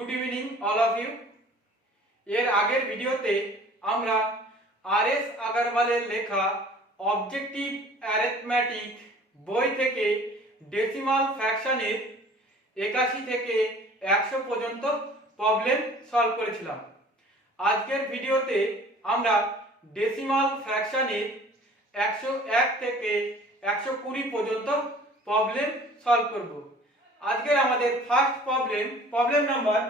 Good evening all of you. এর আগের ভিডিওতে আমরা আর.এস. আগরওয়ালের লেখা অবজেক্টিভ অ্যারিথমেটিক বই থেকে ডেসিমাল ফ্র্যাকশনের 81 থেকে 100 পর্যন্ত প্রবলেম সলভ করেছিলাম। আজকের ভিডিওতে আমরা ডেসিমাল ফ্র্যাকশনের 101 থেকে 120 পর্যন্ত প্রবলেম সলভ করব। আজকের আমাদের ফার্স্ট প্রবলেম নাম্বার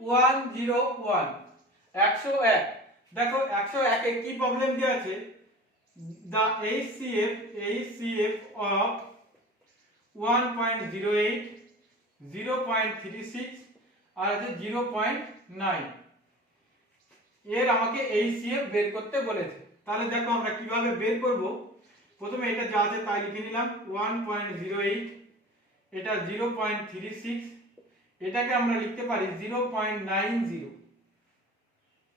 101 101। দেখো 101 এ কি প্রবলেম দেওয়া আছে, the HCF of 1.08 0.36 আর আছে 0.9 এর আমাকে HCF বের করতে বলেছে। তাহলে দেখো আমরা কিভাবে বের করব। প্রথমে এটা যা আছে তাই লিখে নিলাম 1.08, এটা 0.36, এটাকে আমরা লিখতে পারি 0.90,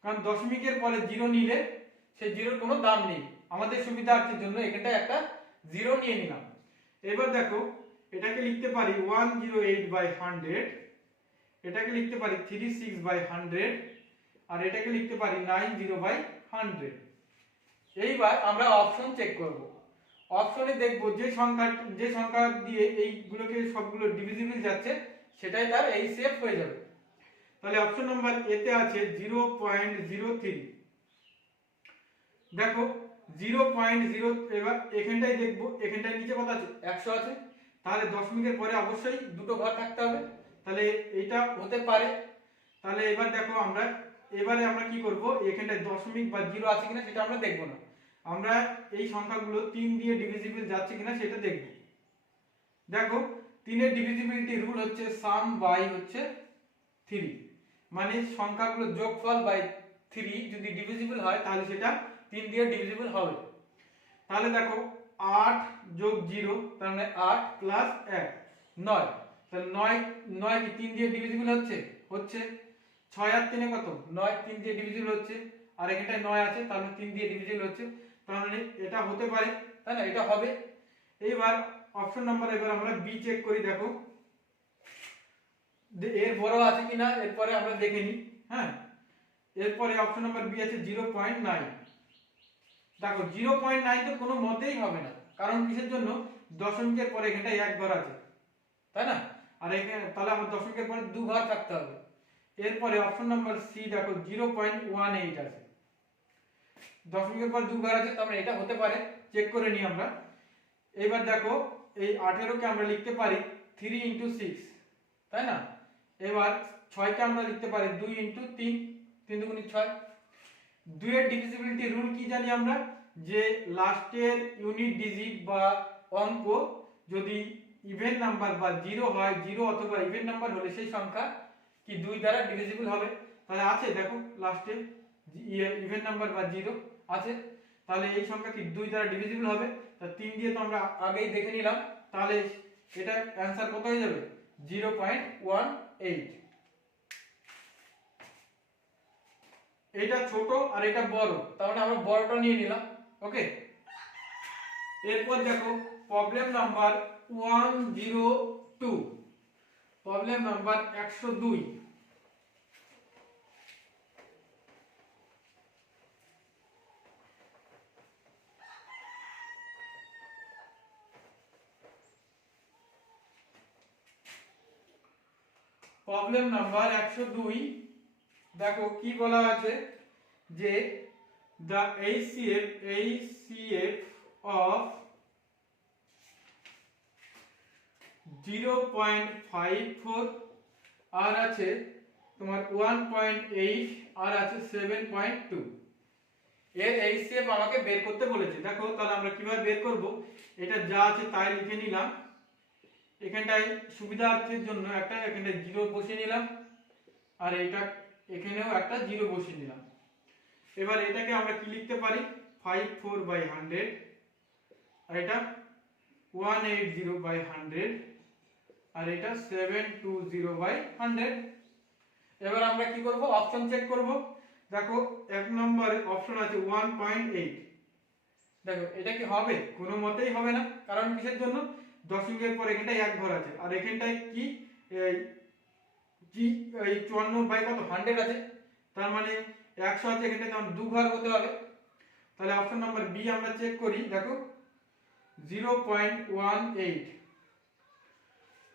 কারণ দশমিকের পরে জিরো নিলে সেই জিরোর কোনো দাম নেই। আমাদের সুবিধার্থের জন্য এখানটায় একটা জিরো নিয়ে নিলাম। এবার দেখো এটাকে লিখতে পারি 108/100, এটাকে লিখতে পারি 36/100, আর এটাকে লিখতে পারি 90/100। এইবার আমরা অপশন চেক করব। অপশনে দেখব যে সংখ্যা দিয়ে এইগুলোকে সবগুলো ডিভিজিবল যাচ্ছে সেটাই তার HCF হয়ে যাবে। তাহলে অপশন নাম্বার এতে আছে 0.03। দেখো 0.0, এবার এখানটাই দেখব, এখানটায় নিচে কত আছে 100 আছে, তাহলে দশমিকের পরে অবশ্যই দুটো ঘর থাকতে হবে, তাহলে এটা হতে পারে। তাহলে এবার দেখো এবারে আমরা কি করব, এখানটায় দশমিক বা জিরো আছে কিনা সেটা আমরা দেখব না, আমরা এই সংখ্যাগুলো 3 দিয়ে ডিভিজিবল যাচ্ছে কিনা সেটা দেখব। দেখো 3 এর ডিভিজিবিলিটি রুল হচ্ছে সাম বাই হচ্ছে 3, মানে সংখ্যাগুলো যোগফল বাই 3 যদি ডিভিজিবল হয় তাহলে সেটা 3 দিয়ে ডিভিজিবল হবে। তাহলে দেখো 8 যোগ 0 তার মানে 8 প্লাস 1 9, তাহলে 9 কি 3 দিয়ে ডিভিজিবল হচ্ছে 6 আর 3 কত 9, 3 দিয়ে ডিভিজিবল হচ্ছে, আর এখানটায় 9 আছে তাহলে 3 দিয়ে ডিভিজিবল হচ্ছে, তার মানে এটা হতে পারে, তাই না, এটা হবে। এইবার অপশন নাম্বার এবার আমরা বি চেক করি। দেখো এর বড় আছে কিনা এরপরে আমরা দেখে নিই। হ্যাঁ, এরপরে অপশন নাম্বার বি আছে 0.9। দেখো 0.9 তো কোনো মতেই হবে না, কারণ কিসের জন্য, দশমিকের পরে এখানটায় এক ঘর আছে, তাই না, আর এখানে তাহলে আমার দশমিকের পরে দু ঘর থাকতে হবে। এরপরে অপশন নাম্বার সি দেখো 0.18 আছে, দশমিকের পর দু ঘর আছে, তার মানে এটা হতে পারে, চেক করে নিই আমরা। এবার দেখো এই 18 কে আমরা লিখতে পারি 3 × 6, তাই না। এবার 6 কে আমরা লিখতে পারি 2 × 3, 3 × 6। 2 এর ডিভিজিবিলিটি রুল কি জানি আমরা, যে লাস্টের ইউনিট ডিজিট বা অঙ্ক যদি ইভেন নাম্বার বা 0 হয়, 0 অথবা ইভেন নাম্বার হলে সেই সংখ্যা কি 2 দ্বারা ডিভিজিবল হবে। তাহলে আছে দেখো লাস্টে ইভেন নাম্বার বা 0 আছে, তাহলে এই সংখ্যা কি 2 দ্বারা ডিভিজিবল হবে। তা 3 দিয়ে তো আমরা আগেই দেখে নিলাম, তাহলে এটা অ্যানসার কত হয়ে যাবে 0.18। এটা ছোট আর এটা বড়, তার মানে আমরা বড়টা নিয়ে নিলাম। ওকে, এরপর দেখো problem number 102, problem number 102। Problem number 102, দেখো কি বলা আছে, যে the HCF of 0.54 আর আছে তোমার 1.8 আর আছে 7.2 এর HCF আমাকে বের করতে বলেছে। দেখো তাহলে আমরা কিভাবে বের করব, এটা যা আছে তাই লিখে নিলাম, এখানটায় সুবিধার্থের জন্য একটা এখানটায় 0 বসিয়ে নিলাম, আর এটা এখানেও একটা 0 বসিয়ে নিলাম। এবার এটাকে আমরা কি লিখতে পারি 54/100, আর এটা 180/100, আর এটা 720/100। এবার আমরা কি করব, অপশন চেক করব। দেখো এক নম্বরে অপশন আছে 1.8, দেখো এটা কি হবে, কোনো মতেই হবে না, কারণ কিসের জন্য, দশমিকের পর এখানটায় এক ঘর আছে, আর এখানটায় কি জি এই 54 বাই কত 100 আছে, তার মানে 100 আছে, এখানে তখন 2 ঘর হতে হবে। তাহলে অপশন নাম্বার বি আমরা চেক করি, দেখো 0.18।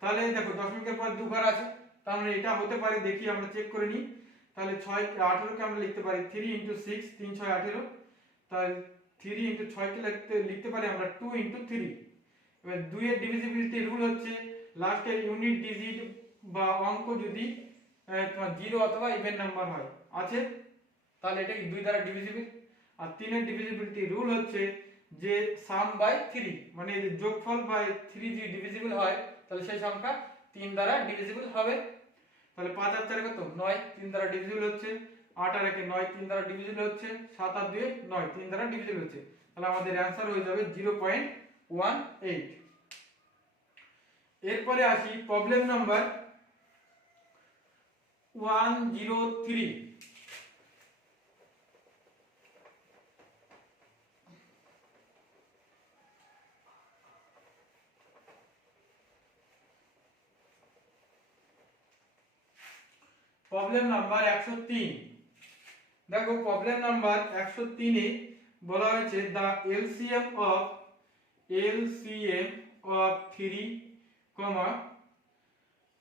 তাহলে দেখো দশমিকের পর 2 ঘর আছে, তার মানে এটা হতে পারে, দেখি আমরা চেক করে নিই। তাহলে 18 কে আমরা লিখতে পারি 3 × 6, 3 6 18। তাহলে 3 × 6 কে লিখতে পারি আমরা 2 × 3। এবার 2 এর ডিভিজিবিলিটি রুল হচ্ছে লাস্টের ইউনিট ডিজিট বা অঙ্ক যদি তোমার 0 অথবা ইভেন নাম্বার হয় আছে, তাহলে এটা 2 দ্বারা ডিভিজিবল। আর 3 এর ডিভিজিবিলিটি রুল হচ্ছে যে সাম বাই 3, মানে যদি যোগফল বাই 3 যদি ডিভিজিবল হয় তাহলে সেই সংখ্যা 3 দ্বারা ডিভিজিবল হবে। তাহলে 5 আর 4 কত 9, 3 দ্বারা ডিভিজিবল হচ্ছে। 8 আর 1 9, 3 দ্বারা ডিভিজিবল হচ্ছে। 7 আর 2 9, 3 দ্বারা ডিভিজিবল হচ্ছে। তাহলে আমাদের অ্যানসার হয়ে যাবে 0.18। এরপরে আসি প্রবলেম নাম্বার 103। Problem number 103। দেখো প্রবলেম নাম্বার 103 এ বলা হয়েছে দা এলসিএম অফ 3,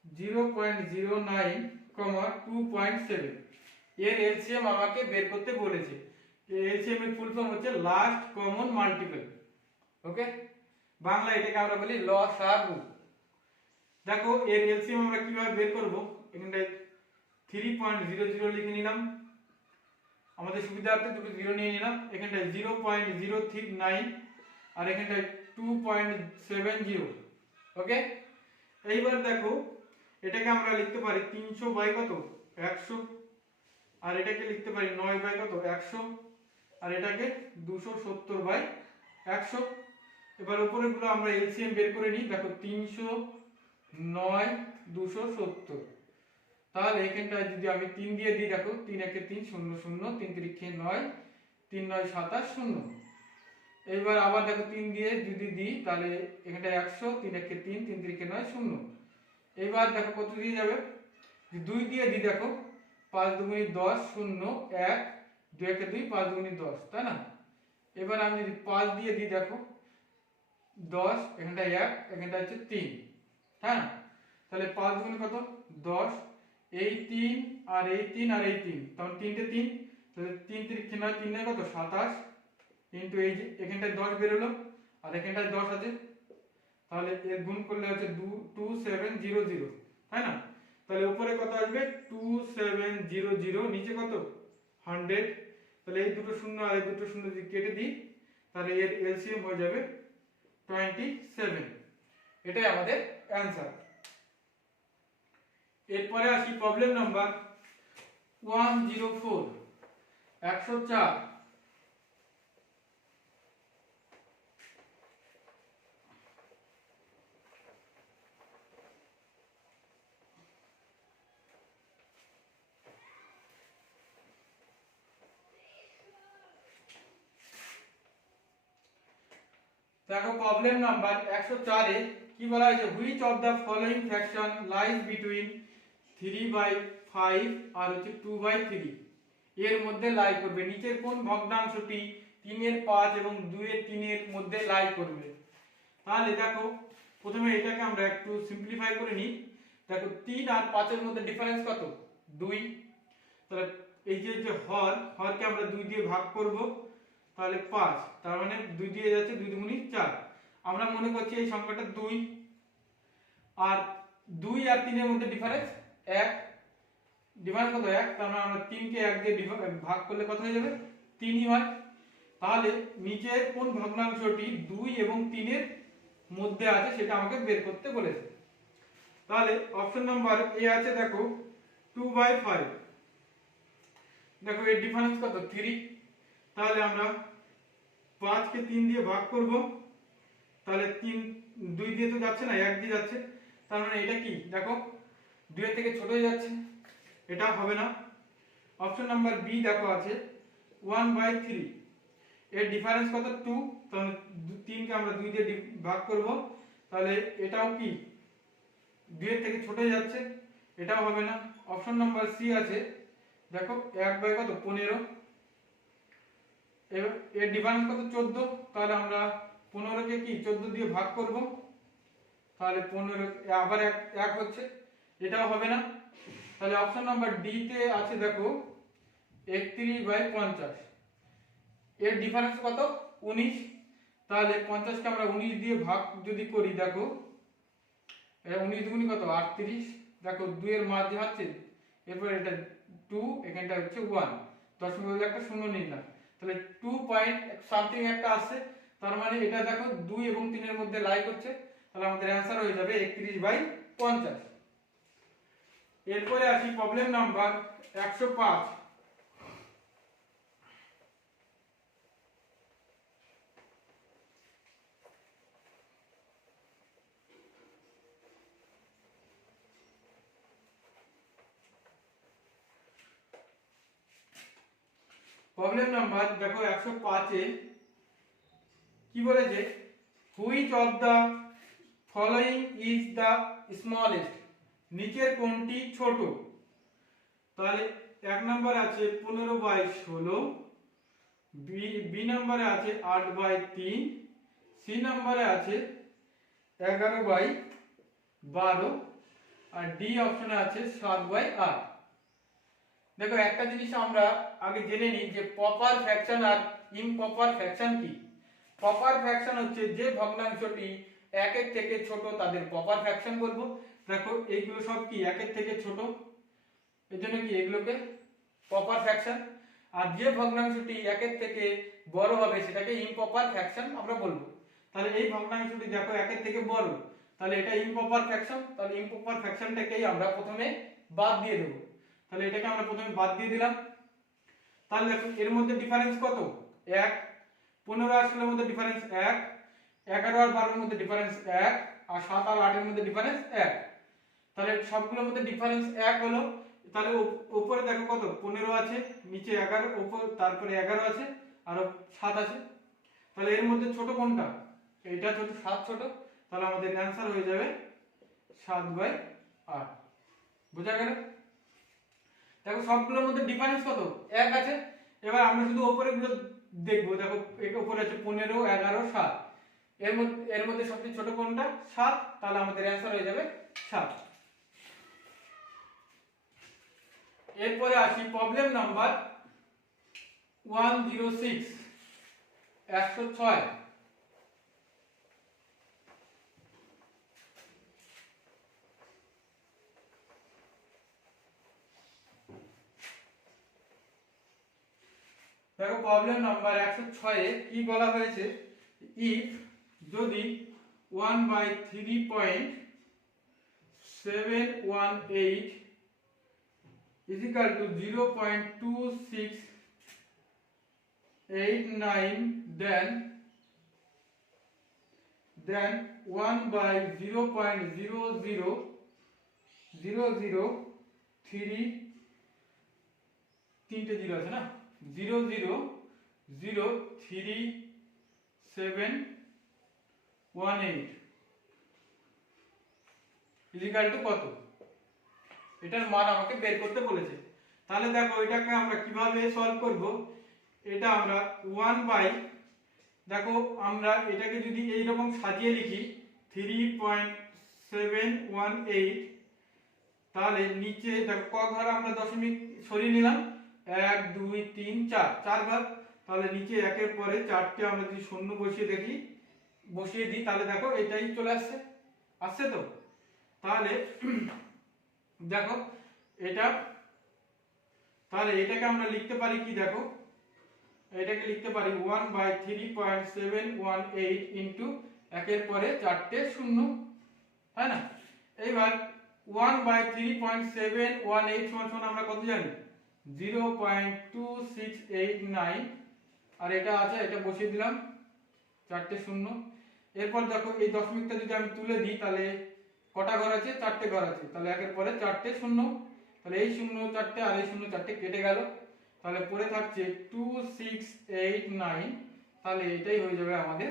0.09, 2.7 এর এলসিএম আমাকে বের করতে বলেছে। এলসিএম এর ফুল ফর্ম হচ্ছে লাস্ট কমন মাল্টিপল। ওকে, বাংলা এটাকে আমরা বলি লসাগু। দেখো এর এলসিএম আমরা কিভাবে বের করব, এখানটায় 3.00 লিখে নিলাম, আমাদের সুবিধার্থে দুটো 0 নিয়ে নিলাম। এখানটায় 0.039 আর এখানটায় 2.70। ওকে, এইবার দেখো এটাকে আমরা লিখতে পারি 300 বাই কত 100, আর এটাকে লিখতে পারি 9 বাই কত 100, আর এটাকে 270 বাই 100। এবার উপরের গুলো আমরা এলসিএম বের করে নিই। দেখো 300 9 270, তাহলে এখানটায় যদি আমি 3 দিয়ে দিই, দেখো 3 1 3 0 0, 3 3 9, 3 9 27 0। এইবার আবার দেখো 3 দিয়ে যদি দিই তাহলে এখানটায় 100, 3 1 3, 3 3 9 0। এইবার দেখো কত দিয়ে যাবে, 2 দিয়ে দিই, দেখো 5 2 10 0 1, 2 1 2, 5 2 10, তাই না। এবার আমি যদি 5 দিয়ে দিই, দেখো 10, এখানটায় 1, এখানটা হচ্ছে 3, হ্যাঁ। তাহলে 5 2 কত 10, এই 3 আর এই 3 আর এই 3, তখন 3 3, তাহলে 3 3 9 3 9 কত 27 ইনটু এই যে এখানটায় 10 বের হলো আর এখানটায় 10 আছে, তাহলে এর গুণ করলে হচ্ছে 2700, তাই না। তাহলে উপরে কত আসবে 2700, নিচে কত 100। তাহলে এই দুটো শূন্য আর এই দুটো শূন্য যদি কেটে দিই তাহলে এর এলসিএম হয়ে যাবে 27। এটাই আমাদের অ্যানসার। এরপরে আসি প্রবলেম নাম্বার 104, 104। দেখো প্রবলেম নাম্বার 104 এ কি বলা হয়েছে, which of the following fraction lies between 3/5 আর হচ্ছে 2/3 এর মধ্যে লাই করবে। নিচের কোন ভগ্নাংশটি 3 এর 5 এবং 2 এর 3 এর মধ্যে লাই করবে। তাহলে দেখো প্রথমে এটাকে আমরা একটু সিম্পলিফাই করে নিই। দেখো 3 আর 5 এর মধ্যে ডিফারেন্স কত 2, তাহলে এই যে হরকে আমরা 2 দিয়ে ভাগ করব, তাহলে 5, তার মানে 2 দিয়ে যাচ্ছে 2 দুগুণী 4। আমরা মনে করছি এই সংখ্যাটা 2, আর 2 আর 3 এর মধ্যে ডিফারেন্স 1, ডিফারেন্স কত 1, তার মানে আমরা 3 কে 1 দিয়ে ভাগ করলে কত হয়ে যাবে 3ই হয়। তাহলে নিচের কোন ভগ্নাংশটি 2 এবং 3 এর মধ্যে আছে সেটা আমাকে বের করতে বলেছে। তাহলে অপশন নাম্বার এ আছে, দেখো 2/5। দেখো এর ডিফারেন্স কত 3, তাহলে আমরা 5 কে 3 দিয়ে ভাগ করব, তাহলে 3 2 দিয়ে তো যাচ্ছে না, 1 দিয়ে যাচ্ছে, তার মানে এটা কি দেখো 2 এর থেকে ছোট হয়ে যাচ্ছে, এটা হবে না। অপশন নাম্বার বি দেখো আছে 1/3, এর ডিফারেন্স কত 2, তাহলে 3 কে আমরা 2 দিয়ে ভাগ করব, তাহলে এটাও কি 2 এর থেকে ছোট হয়ে যাচ্ছে, এটাও হবে না। অপশন নাম্বার সি আছে, দেখো 1 কত 15, এর ডিফারেন্স কত 14, তাহলে আমরা 15 কে কি 14 দিয়ে ভাগ করব, তাহলে 15 আবার 1 হচ্ছে, এটাও হবে না। তাহলে অপশন নাম্বার ডি তে আছে দেখো 31/50, এর ডিফারেন্স কত 19, তাহলে 50 কে আমরা 19 দিয়ে ভাগ যদি করি, দেখো 19 দুগুনি কত 38, দেখো 2 এর মাঝে হচ্ছে, এরপর এটা 2, এখানটা হচ্ছে 1, দশমিক বলে একটা শূন্য নিলাম, তাহলে 2 পয়েন্ট সামথিং একটা আসছে, তার মানে এটা দেখো 2 এবং 3 এর মধ্যে লাই করছে, তাহলে আমাদের অ্যানসার হয়ে যাবে 31/50। এরপরে আসি প্রবলেম নাম্বার 105। প্রবলেম নাম্বার দেখো 105 এ কি বলেছে, which of the following is the smallest, নিচের কোনটি ছোট, তাহলে 1 নম্বর আছে 15/16, বি নম্বরে আছে 8/3, সি নম্বরে আছে 11/12, আর ডি অপশনে আছে 7/8। দেখো একটা জিনিস আমরা আগে জেনে নিই যে প্রপার ফ্র্যাকশন আর ইমপ্রপার ফ্র্যাকশন কি। প্রপার ফ্র্যাকশন হচ্ছে যে ভগ্নাংশটি 1 এর থেকে ছোট তাদের প্রপার ফ্র্যাকশন বলবো। দেখো এইগুলো সব কি 1 এর থেকে ছোট, এজন্য কি এগুলোকে প্রপার ফ্র্যাকশন, আর যে ভগ্নাংশটি 1 এর থেকে বড় হবে সেটাকে ইমপ্রপার ফ্র্যাকশন আমরা বলবো। তাহলে এই ভগ্নাংশটি দেখো 1 এর থেকে বড়, তাহলে এটা ইমপ্রপার ফ্র্যাকশন, তাহলে ইমপ্রপার ফ্র্যাকশনটাকেই আমরা প্রথমে বাদ দিয়ে দেব, তাহলে এটাকে আমরা প্রথমে বাদ দিয়ে দিলাম। তাহলে দেখো এর মধ্যে ডিফারেন্স কত 1, 15 আর 16 এর মধ্যে ডিফারেন্স 1, 11 আর 12 এর মধ্যে ডিফারেন্স 1, আর 7 আর 8 এর মধ্যে ডিফারেন্স 1, তাহলে সবগুলোর মধ্যে ডিফারেন্স 1 হলো। তাহলে উপরে দেখো কত 15 আছে, নিচে 11, উপর তারপরে 11 আছে আর 7 আছে, তাহলে এর মধ্যে ছোট কোনটা, এইটা ছোট, 7 ছোট, তাহলে আমাদের অ্যানসার হয়ে যাবে 7/8। বুঝা গেল? দেখো সবগুলোর মধ্যে ডিফারেন্স কত 1 আছে, এবার আমরা শুধু উপরে গুলো দেখবো। দেখো এর উপরে আছে 15, 11, 7, এর মধ্যে সবচেয়ে ছোট কোনটা 7, তাহলে আমাদের অ্যানসার হয়ে যাবে 7। এরপরে আসি প্রবলেম নাম্বার 106, 106। দেখো প্রবলেম নাম্বার 106 এ কি বলা হয়েছে, ইফ যদি 1/3.718 is equal to 0.2689, then 1/0.000003, তিনটে জিরো আছে না, 0.0038718 ইকুয়াল টু কত, এটার মান আমাকে বের করতে বলেছে। তাহলে দেখো এটাকে আমরা কিভাবে সলভ করব, এটা আমরা 1 দেখো আমরা এটাকে যদি এই রকম সাজিয়ে লিখি 3.718, তাহলে নিচে দেখো ক ঘর আমরা দশমিক সরিয়ে নিলাম, 1 2 3 4, 4 ঘর, তাহলে নিচে 1 এর পরে 4টে আমরা যদি শূন্য বসিয়ে দিই তাহলে দেখো এটাই চলে আসছে তো। তাহলে দেখো এটা, তাহলে এটাকে আমরা লিখতে পারি কি, দেখো এটাকে লিখতে পারি 1/3.718 ইনটু 1 এর পরে 4টে শূন্য, তাই না। এইবার 1/3.718 সমান আমরা কত জানি 0.2689, আর এটা আছে, এটা বসিয়ে দিলাম 4টে শূন্য। এরপর দেখো এই দশমিকটা যদি আমি তুলে দিই তাহলে কটা ঘর আছে, 4টে ঘর আছে, তাহলে 1 এর পরে 4টে শূন্য, তাহলে এই শূন্য 4টে আর এই শূন্য 4টে কেটে গেল, তাহলে পড়ে থাকছে 2689, তাহলে এটাই হয়ে যাবে আমাদের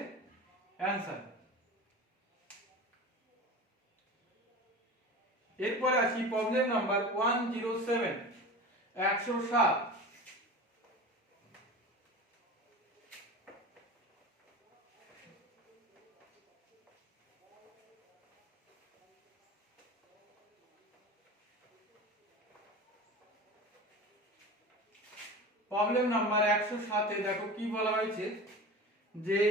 অ্যানসার। এরপরে আসি প্রবলেম নাম্বার 107 107। প্রবলেম নাম্বার 107 এ দেখো কি বলা হয়েছে যে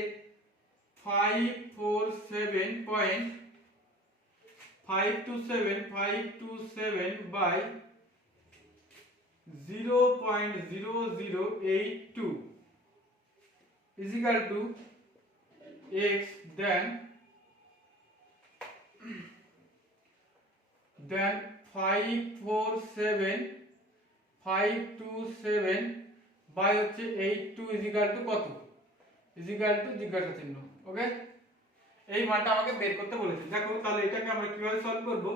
547 by 0.0082 is equal to x, then 547 by হচ্ছে 82 is equal to কত, is equal to জিজ্ঞাসা চিহ্ন। ওকে, এই মানটা আমাকে বের করতে বলেছে। দেখো তাহলে এটাকে আমরা কিভাবে সলভ করব,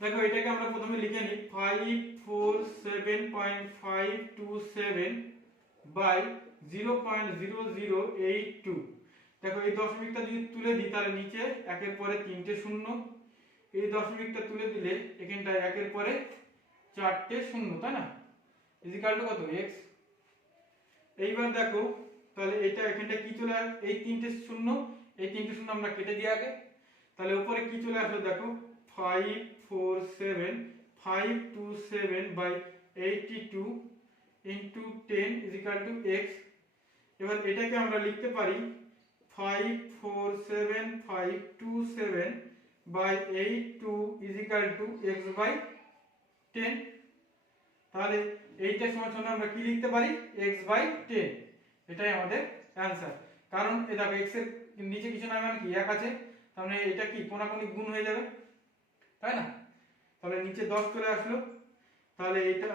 দেখো এটাকে আমরা প্রথমে লিখে নিই 547.527 by 0.0082। দেখো এই দশমিকটা যদি তুলে দিই তাহলে নিচে একের পরে তিনটে শূন্য, এই দশমিকটা তুলে দিলে এখানটায় একের পরে চারটে শূন্য, তাই না, ইজ ইকুয়াল টু কত, x। এইবার দেখো তাহলে এটা এখানটা কি চলে আসে, এই তিনটে শূন্য আমরা কেটে দিই আগে, তাহলে উপরে কি চলে আসলো দেখো 547 by 82 into 10 is equal to x। এবার এটাকে আমরা লিখতে পারি 547 by 82 is equal to x by 10। তাহলে এইটা সমান আমরা কি লিখতে পারি, x by 10। এটাই আমাদের অ্যানসার। কারণ এই দেখো x এর নিচে কিছু না মানে কি 1 আছে, তার মানে এটা কি কোণাকুণি গুণ হয়ে যাবে, তাই না। তাহলে নিচে 10 চলে আসলো, তাহলে এটা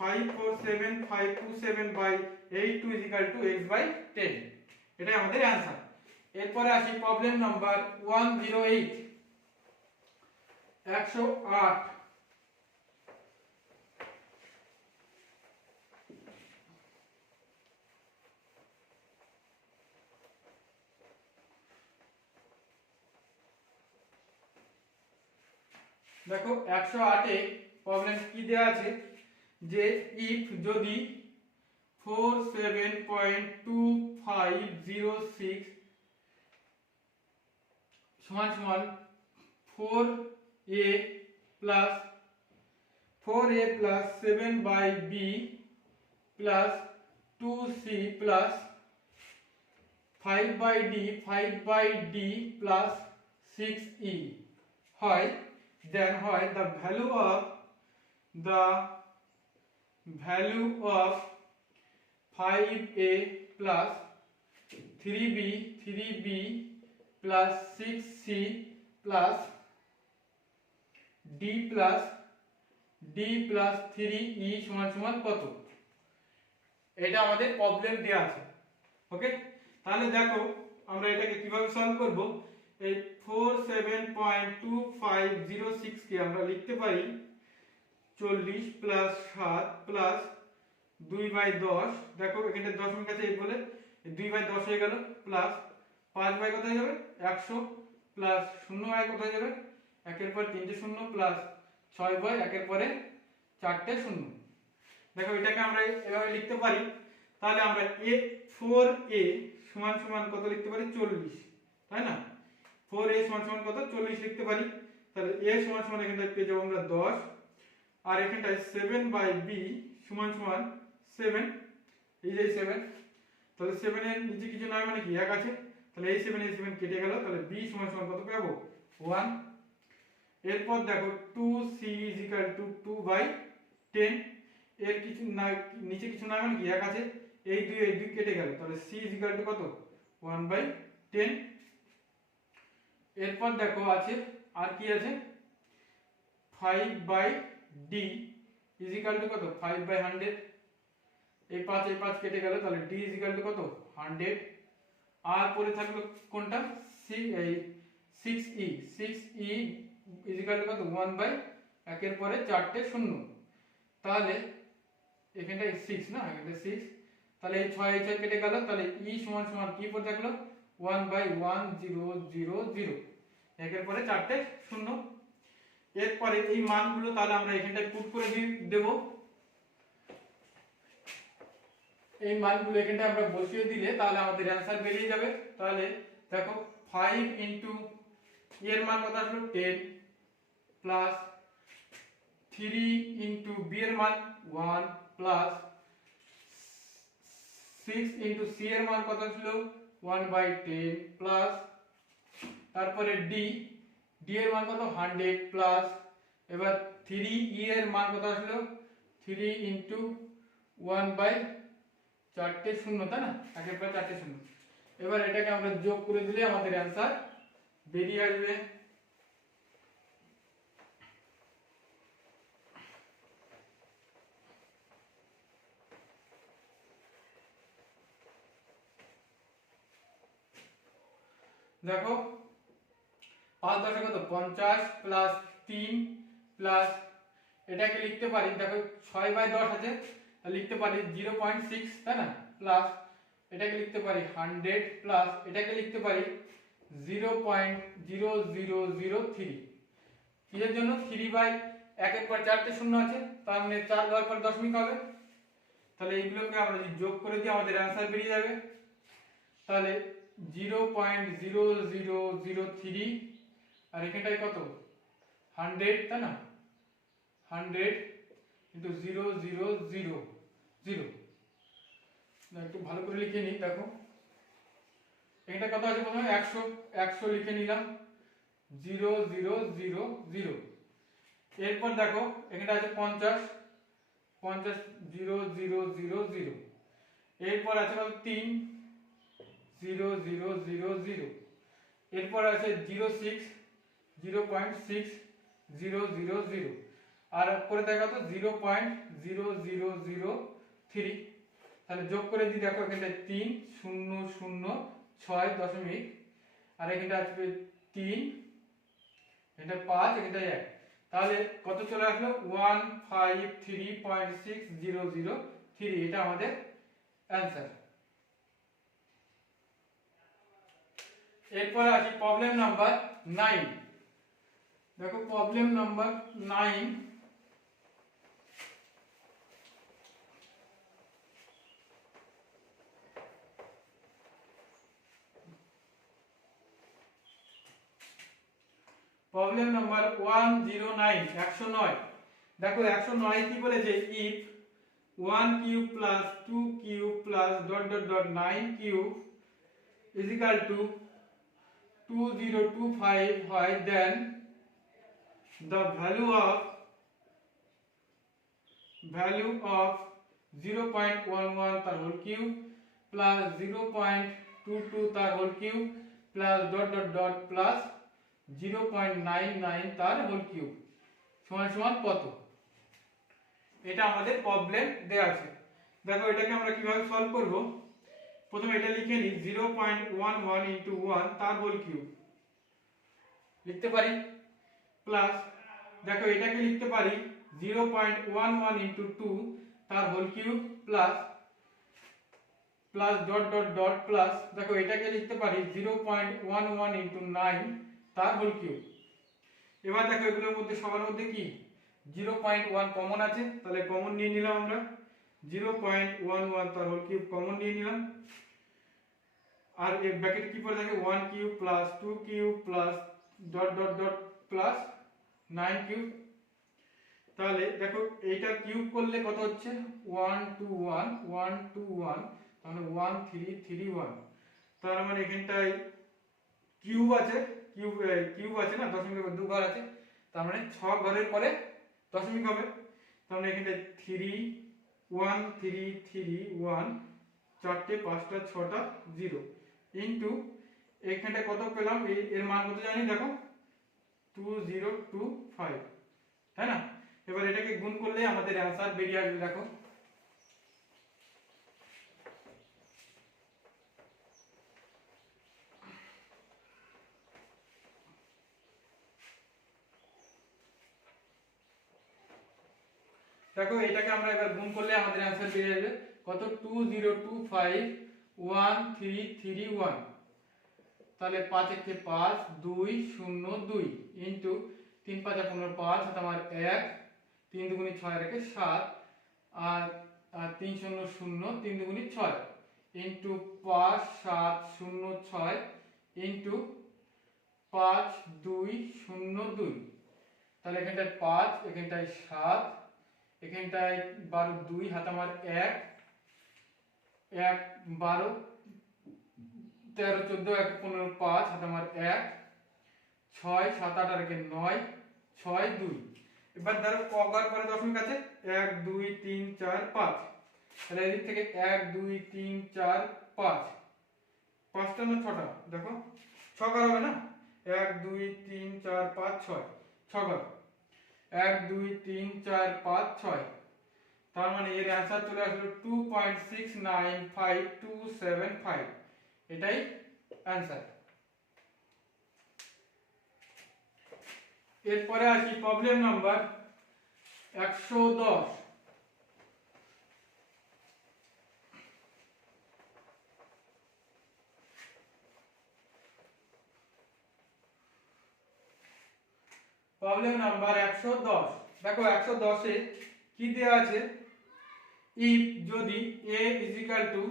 547 by 82 is equal to x by 10। এটাই আমাদের অ্যানসার। এরপরে আসি প্রবলেম নাম্বার 108 108। দেখো 108 এ প্রবলেম কি দেয়া আছে যে ইফ যদি 47.2506 সমান সমান 4a plus 7 by b plus 2c plus 5 by d plus 6e হয়, then হয় the value of 5a plus 3b plus 6c plus d plus 3e সমান সমান কত। এটা আমাদের প্রবলেম দেয়া আছে। ওকে, তাহলে দেখো আমরা এটাকে কিভাবে সলভ করব। এই 47.2506 কে আমরা লিখতে পারি 40 প্লাস 7 প্লাস 2/10। দেখো এখানে দশমিক আছে এই বলে 2/10 হয়ে গেল, প্লাস 5 কোথায় যাবে 100 প্লাস 0 কোথায় যাবে একের পর তিনটে শূন্য প্লাস 6 একের পরে চারটে শূন্য। দেখো এটাকে আমরা এভাবে লিখতে পারি। তাহলে আমরা 4a সমান সমান কত লিখতে পারি 40, তাই না। 4a সমান সমান কত 40 লিখতে পারি। তাহলে a সমান সমান এখানটায় পেয়ে যাবো আমরা 10, আর এখানটায় 7 by b সমান সমান 7, এই যে 7, তাহলে 7 এর নিচে কিছু না মানে কি 1 আছে, তাহলে এই 7 কেটে গেল, তাহলে b সমান সমান কত পাবো 1। এরপর দেখো 2c is equal to 2/10, এর কিছু না নিচে কিছু না মানে কি 1 আছে, এই 2 কেটে গেল, তাহলে c is equal to কত 1/10। এরপর দেখো আছে আর কি আছে 5/d is equal to কত 5/100, এই 5 কেটে গেল, তাহলে d is equal to কত 100। আর পরে থাকলো কোনটা এই 6e is equal to কত 1/, একের পরে চারটে শূন্য, তাহলে এখানটায় 6 না, এখানটায় 6, তাহলে এই 6 কেটে গেল, তাহলে e সমান সমান কি পড়ে থাকলো 1/1000, একের পরে চারটে শূন্য। এরপরে এই মানগুলো তাহলে আমরা এখানটায় পুট করে দেব। এই মানগুলো এখানটায় আমরা বসিয়ে দিলে তাহলে আমাদের অ্যান্সার বেরিয়ে যাবে। তাহলে দেখো 5 ইনটু এর মান কত আসলো 10 প্লাস 3 ইনটু বি এর মান 1 প্লাস 6 ইনটু সি এর মান কত ছিল 1/10 প্লাস তারপরে ডি এর মান কত 100 প্লাস এবার 3 ই এর মান কত আসলো 3 ইনটু 1/4 শূন্য, তাই না, একের পর 4টে শূন্য। এবার এটাকে আমরা যোগ করে দিলে আমাদের অ্যান্সার বেরিয়ে আসবে। দেখো 5 10 কত 50 প্লাস 3 প্লাস এটাকে লিখতে পারি, দেখো 6/10 আছে লিখতে পারি 0.6, তাই না, প্লাস এটাকে লিখতে পারি 100 প্লাস এটাকে লিখতে পারি 0.0003। কিসের জন্য 3/1 পর 4টে শূন্য আছে, তার মানে 4 দেওয়ার পর দশমিক হবে। তাহলে এইগুলোকে আমরা যদি যোগ করে দিই আমাদের অ্যান্সার বেরিয়ে যাবে। তাহলে 0.0003 আর এখানটায় কত 100, তাই না, 100 ইনটু 0000। একটু ভালো করে লিখে নিই। দেখো এটা কত আছে, প্রথমে 100 লিখে নিলাম 0000। এরপর দেখো এখানে আছে 50 0000। এরপর আছে কত 3 0000। এরপর আছে 0.6000 আর পরে দেখা তো 0.0003। তাহলে যোগ করে দিই, দেখো এখানে 3006 আর এখানটা আসবে 3, এটা 5, এটা 1, তাহলে কত চলে আসলো 153.6003। এটা আমাদের অ্যান্সার। এরপর আসি প্রবলেম নাম্বার 9। দেখো প্রবলেম নাম্বার 9। Problem number 109 109। দেখো 109 কি বলেছে, if 1 cube plus 2 cube plus dot dot dot 9 cube is equal to 2025 হয়, দেন the value of 0.11 তার হোল কিউব প্লাস 0.22 তার whole cube plus dot dot dot plus 0.99 তার whole cube সমান সমান কত। এটা আমাদের প্রবলেম দেয়া আছে। দেখো এটাকে আমরা কিভাবে সলভ করব, প্রথমে এটা লিখে নিই 0.11 ইনটু 1 তার হোল কিউব লিখতে পারি, প্লাস দেখো এটাকে লিখতে পারি 0.11 ইনটু 2 তার whole cube plus plus dot dot dot plus দেখো এটাকে লিখতে পারি 0.11 ইনটু 9 তার হোল কিউব। এবার দেখো এগুলোর মধ্যে সবার মধ্যে কি 0.1 কমন আছে, তাহলে কমন নিয়ে নিলাম আমরা 0.11 তার হোল কিউব কমন নিয়ে নিলাম। আর এই ব্র্যাকেট কি পড়ে থাকে 1 cube plus 2 cube plus dot dot dot plus 9 cube. তাহলে দেখো এইটা কিউব করলে কত হচ্ছে 121 তাহলে 1331। তার মানে এখানটায় কিউব আছে, কিউব আছে না, দশমিকের 2 ঘর আছে, তার মানে 6 ঘরের পরে দশমিক হবে। তার মানে এখানটায় 31331 4টে 5টা 6টা 0 ইনটু এখানটায় কত পেলাম, এর মান কত জানি, দেখো 2025, তাই না। এবার এটাকে গুণ করলে আমাদের অ্যান্সার বেরিয়ে আসবে। দেখো দেখো এটাকে আমরা এবার গুণ করলে আমাদের অ্যান্সার বেরিয়ে যাবে কত 20251331। তাহলে 5 একে 5 2 0 2 ইনটু 3 5 15 5 হাতে আমার 1, 3 দুগুণে 6 আর 1 7, আর 3 0 0, 3 দুগুণে 6 ইনটু 5 7 0 6 ইনটু 5 2 0 2। তাহলে এখানটায় 5, এখানটায় 7, এখানটায় 12 2 হাতে আমার 1 1 12 13 14 1 15 5 হাতে আমার 1 6 7 8 আর 9 6 2। এবার ধরো কগার পরে দশমিক আছে 1 2 3 4 5, তাহলে এদিক থেকে 1 2 3 4 5, 5টা না 6টা, দেখো 6 ঘর হবে না, 1 2 3 4 5 6, 6 ঘর 1 2 3 4 5 6, তার মানে এর অ্যান্সার চলে আসলো 2.695275, এটাই অ্যান্সার। এরপরে আসি প্রবলেম নাম্বার 110। Problem number 110। দেখো 110 এ কি দেয়া আছে, if যদি a is equal to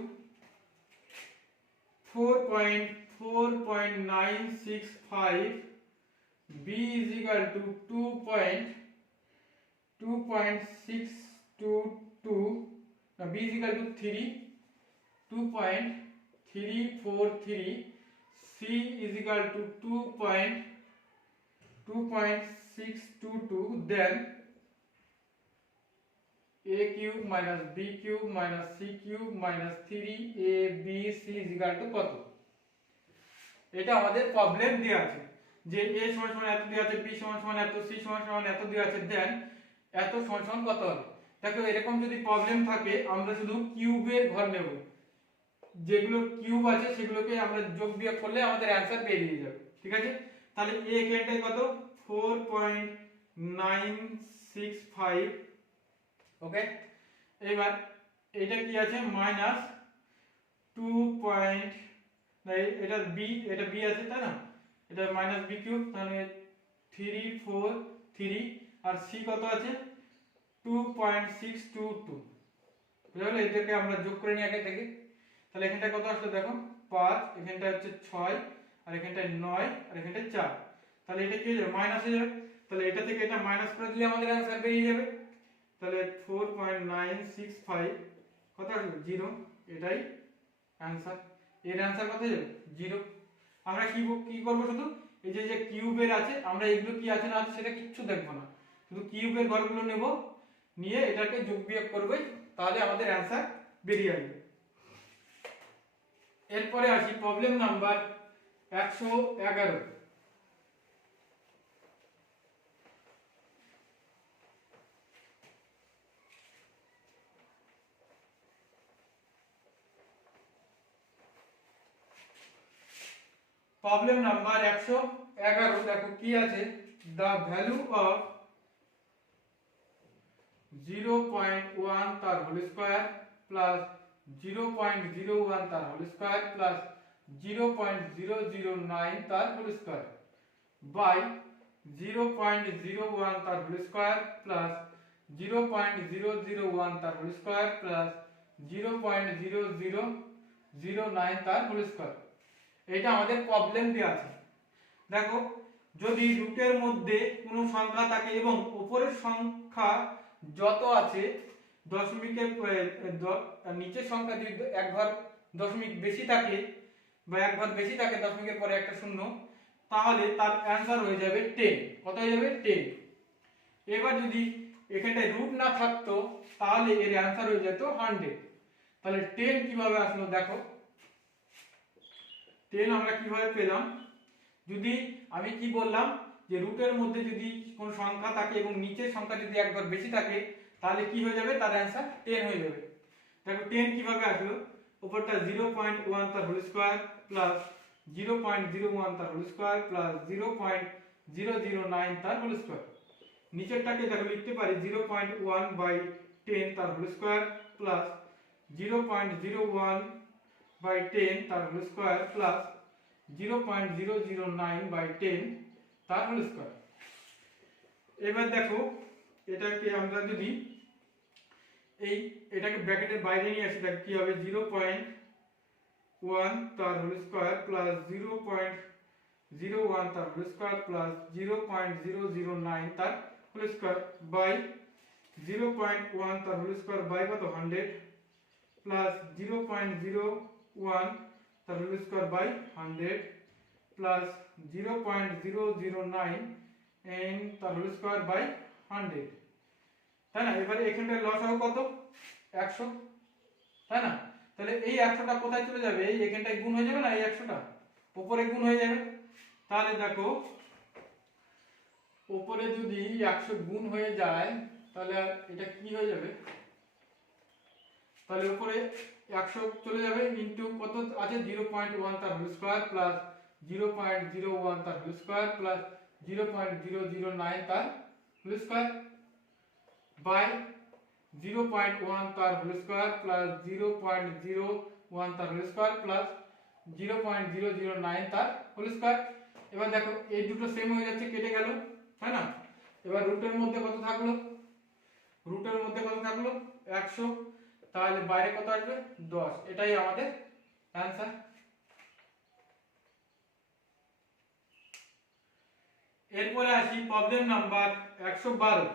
4.965, b is equal to 2.622, b is equal to 2.343, c is equal to 2.622, then a cube minus b cube minus c cube minus 3abc is equal to কত? এটা আমাদের problem দেয়া আছে যে a সমান সমান এত দেয়া আছে, b সমান সমান এত, c সমান সমান এত দেয়া আছে, দেন এত সমান সমান কত হবে। দেখো এরকম যদি প্রবলেম থাকে আমরা শুধু কিউবের ঘর নেব, যেগুলো কিউব আছে সেগুলোকে আমরা যোগ বিয়োগ করলে আমাদের অ্যানসার বেরিয়ে যাবে, ঠিক আছে। তাহলে a এখানটায় কত 4.965, ওকে। এবার এটা কি আছে মাইনাস 2. এটা b, এটা b আছে তাই না, এটা মাইনাস b কিউব, তাহলে 343, আর c কত আছে 2.622, বুঝা গেল। এটাকে আমরা যোগ করে নিই আগে থেকে। তাহলে এখানটা কত আসলো দেখো 5, এখানটা হচ্ছে 6, আর এখানটায় 9, আর এখানটায় 4, তাহলে এটা কি হয়ে যাবে মাইনাস হয়ে যাবে। তাহলে এটা থেকে এটা মাইনাস করে দিলে আমাদের অ্যানসার বেরিয়ে যাবে। তাহলে 4.965 কত আসবে 0, এটাই অ্যানসার। এর অ্যানসার কত যাবে 0। আমরা কি করব, শুধু এই যে কিউবের আছে আমরা এগুলো কি আছে না আছে সেটা কিচ্ছু দেখব না, শুধু কিউবের ঘরগুলো নেব, নিয়ে এটাকে যোগ বিয়োগ করব, তাহলে আমাদের অ্যানসার বেরিয়ে আসবে। এরপরে আসি প্রবলেম নাম্বার 111। প্রবলেম নাম্বার 111, দেখো কি আছে, the value of 0.1 তার হোল স্কয়ার প্লাস 0.01 তার হোল স্কয়ার প্লাস 0.009 তার হোল স্কয়ার বাই 0.01 তার হোল স্কয়ার প্লাস 0.001 তার হোল স্কয়ার প্লাস 0.0009 তার হোল স্কয়ার। এটা আমাদের প্রবলেম দেয়া আছে। দেখো যদি রুটের মধ্যে কোনো সংখ্যা থাকে এবং উপরের সংখ্যা যত আছে দশমিকের নিচের সংখ্যা যদি এক ঘর দশমিক বেশি থাকে বা এক ঘর বেশি থাকে দশমিকের পরে একটা শূন্য, তাহলে তার অ্যানসার হয়ে যাবে 10। কত হয়ে যাবে 10। এবার যদি এখানটায় রুট না থাকতো তাহলে এর অ্যানসার হয়ে যেত 100। তাহলে 10 কিভাবে আসলো দেখো, 10 আমরা কিভাবে পেলাম, যদি আমি কি বললাম যে রুটের মধ্যে যদি কোনো সংখ্যা থাকে এবং নিচের সংখ্যা যদি এক ঘর বেশি থাকে তাহলে কি হয়ে যাবে, তার অ্যানসার 10 হয়ে যাবে। দেখো 10 কিভাবে আসলো, উপরটা 0.1 তার হোল স্কয়ার প্লাস 0.01 তার হোল স্কয়ার প্লাস 0.009 তার হোল স্কয়ার, নিচেরটাকে দেখো লিখতে পারি 0.1/10 তার হোল স্কয়ার প্লাস 0.01/10 তার হোল স্কয়ার প্লাস 0.009/10 তার হোল স্কয়ার। এবার দেখো এটাকে আমরা যদি এটাকে ব্র্যাকেটের বাইরে নিয়ে আসি তাহলে কি হবে 0.1 তার হোল স্কয়ার প্লাস 0.01 তার হোল স্কয়ার প্লাস 0.009 তার হোল স্কয়ার বাই 0.1 তার হোল স্কয়ার বাই কত 100 প্লাস 0.01 তার whole square by 100 plus 0.009 n তার হোল স্কয়ার বাই 100, তাই না? এবারে এখানটায় লসাগু কত 100, তাই না? তাহলে এই 100টা কোথায় চলে যাবে? এই এখানটায় গুণ হয়ে যাবে না, এই 100টা উপরে গুণ হয়ে যাবে। তাহলে দেখো উপরে যদি 100 গুণ হয়ে যায় তাহলে এটা কি হয়ে যাবে? তাহলে উপরে 100 চলে যাবে ইনটু কত আছে 0.1 তার হোল স্কয়ার প্লাস 0.01 তার হোল স্কয়ার প্লাস 0.009 তার হোল স্কয়ার বাই 0.1 তার হোল স্কয়ার প্লাস 0.01 তার হোল স্কয়ার প্লাস 0.009 তার হোল স্কয়ার। এবার দেখো এই দুটো সেম হয়ে যাচ্ছে, কেটে গেল, তাই না? এবার রুটের মধ্যে কত থাকলো? রুটের মধ্যে কত থাকলো 100, তাহলে বাইরে কত আসবে 10। এটাই আমাদের অ্যানসার। এরপরে আসি প্রবলেম নাম্বার 112।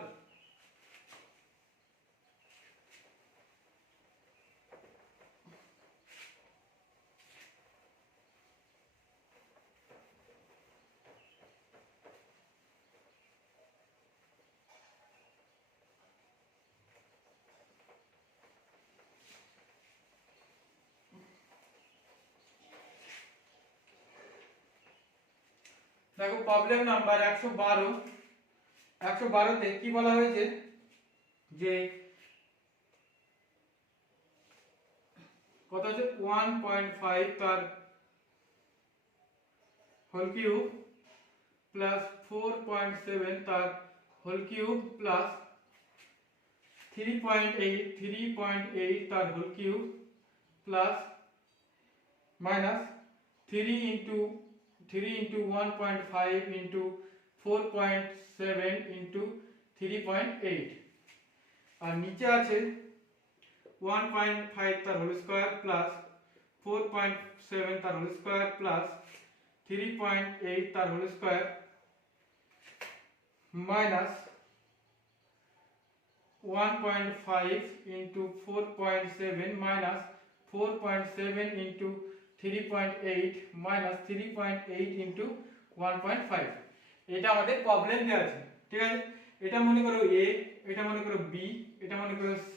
দেখো প্রবলেম নাম্বার 112। 112 তে কি বলা হয়েছে যে কত আছে 1.5 তার হোল কিউব প্লাস 4.7 তার হোল কিউব প্লাস 3.8 তার whole cube plus minus 3 into 1.5 into 4.7 into 3.8 আর নিচে আছে 1.5 তার হোল স্কয়ার প্লাস 4.7 তার হোল স্কয়ার প্লাস 3.8 তার whole square minus 1.5 into 4.7 minus 4.7 into 3.8 minus 3.8 into 1.5। এটা আমাদের প্রবলেম দেওয়া আছে, ঠিক আছে? এটা মনে করো a, এটা মনে করো b, এটা মনে করো c,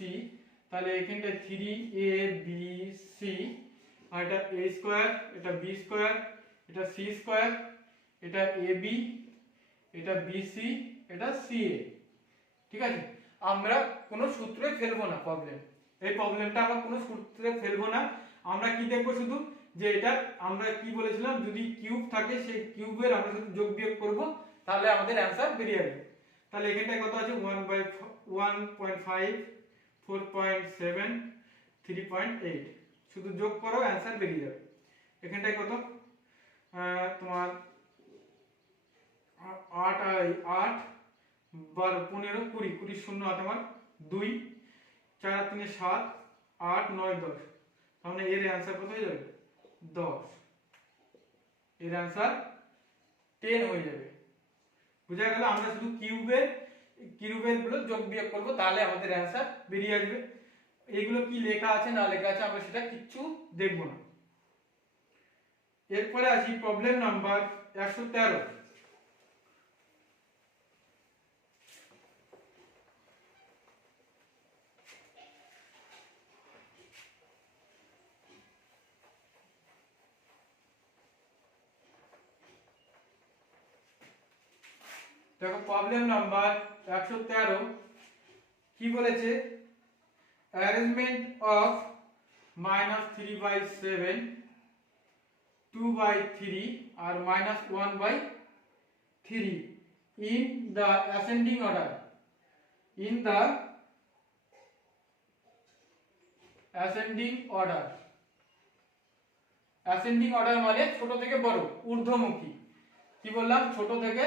তাহলে এখানটা 3abc আর এটা a স্কয়ার, এটা b স্কয়ার, এটা c স্কয়ার, এটা ab, এটা bc, এটা ca, ঠিক আছে? আমরা কোনো সূত্রে ফেলবো না প্রবলেম, এই প্রবলেমটা আমরা কোনো সূত্রে ফেলবো না। আমরা কি দেখবো শুধু যে এটা আমরা কি বলেছিলাম, যদি কিউব থাকে সেই কিউবের আমরা শুধু যোগ বিয়োগ করব, তাহলে আমাদের অ্যানসার বেরিয়ে আসবে। তাহলে এখানটায় কত আছে 1.5 4.7 3.8, শুধু যোগ করো অ্যানসার বেরিয়ে যাবে। এখানটায় কত তোমার 8 8 12 15 20 20 শূন্য আছে আমার 2 4 3 7 8 9 10, তাহলে এর অ্যানসার কত হয়ে যাবে 10, এর অ্যানসার 10 হয়ে যাবে। বুঝা গেল? আমরা শুধু কিউবের গুলো যোগ বিয়োগ করব, তাহলে আমাদের অ্যানসার বেরিয়ে আসবে। এইগুলো কি লেখা আছে না লেখা আছে আমরা সেটা কিচ্ছু দেখব না। এরপরে আসি প্রবলেম নাম্বার 113। দেখো প্রবলেম নাম্বার 113 কি বলেছে, অ্যারেঞ্জমেন্ট অফ -3/7 2/3 আর -1/3 in the ascending order, in the ascending order। ascending order মানে ছোট থেকে বড়, ঊর্ধ্বমুখী। কি বললাম? ছোট থেকে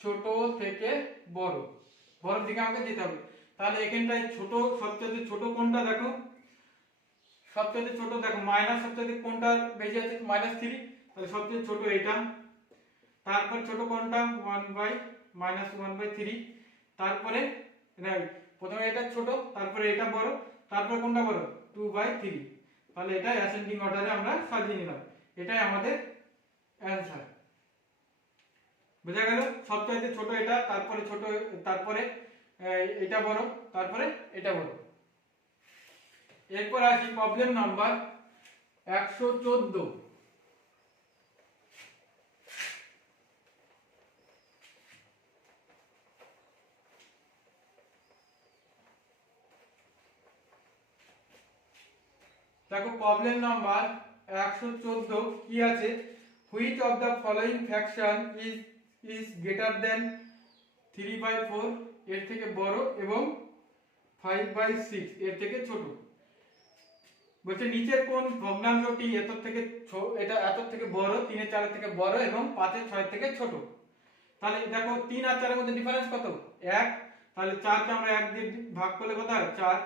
ছোট থেকে বড়, বড়র দিকে আমাকে যেতে হবে। তাহলে এখানটায় ছোট, সবচেয়ে ছোট কোনটা দেখো, সবচেয়ে ছোট দেখো মাইনাস, সবচেয়ে কোনটা বেশি আছে -3, তাহলে সবচেয়ে ছোট এটা। তারপর ছোট কোনটা 1/-1/3, তারপরে প্রথমে এটা ছোট, তারপরে এটা বড়, তারপরে কোনটা বড় 2/3। তাহলে এটা অ্যাসেন্ডিং অর্ডারে আমরা সাজিয়ে নিলাম, এটাই আমাদের অ্যানসার। বোঝা গেল? সবচাইতে ছোট এটা, তারপরে ছোট, তারপরে এটা বড়, তারপরে এটা বড়। এরপর আসি প্রবলেম নাম্বার 114। দেখো প্রবলেম নাম্বার 114 কি আছে, which of the following fraction is greater than 3/4 এর থেকে বড় এবং 5/6 এর থেকে ছোট। বলছে নিচের কোন ভগ্নাংশটি এত থেকে এটা এত থেকে বড়, 3 এর 4 থেকে বড় এবং 5 এর 6 থেকে ছোট। তাহলে দেখো 3 আর 4 এর মধ্যে ডিফারেন্স কত, 1। তাহলে 4 কে আমরা 1 দিয়ে ভাগ করলে কত হয় 4,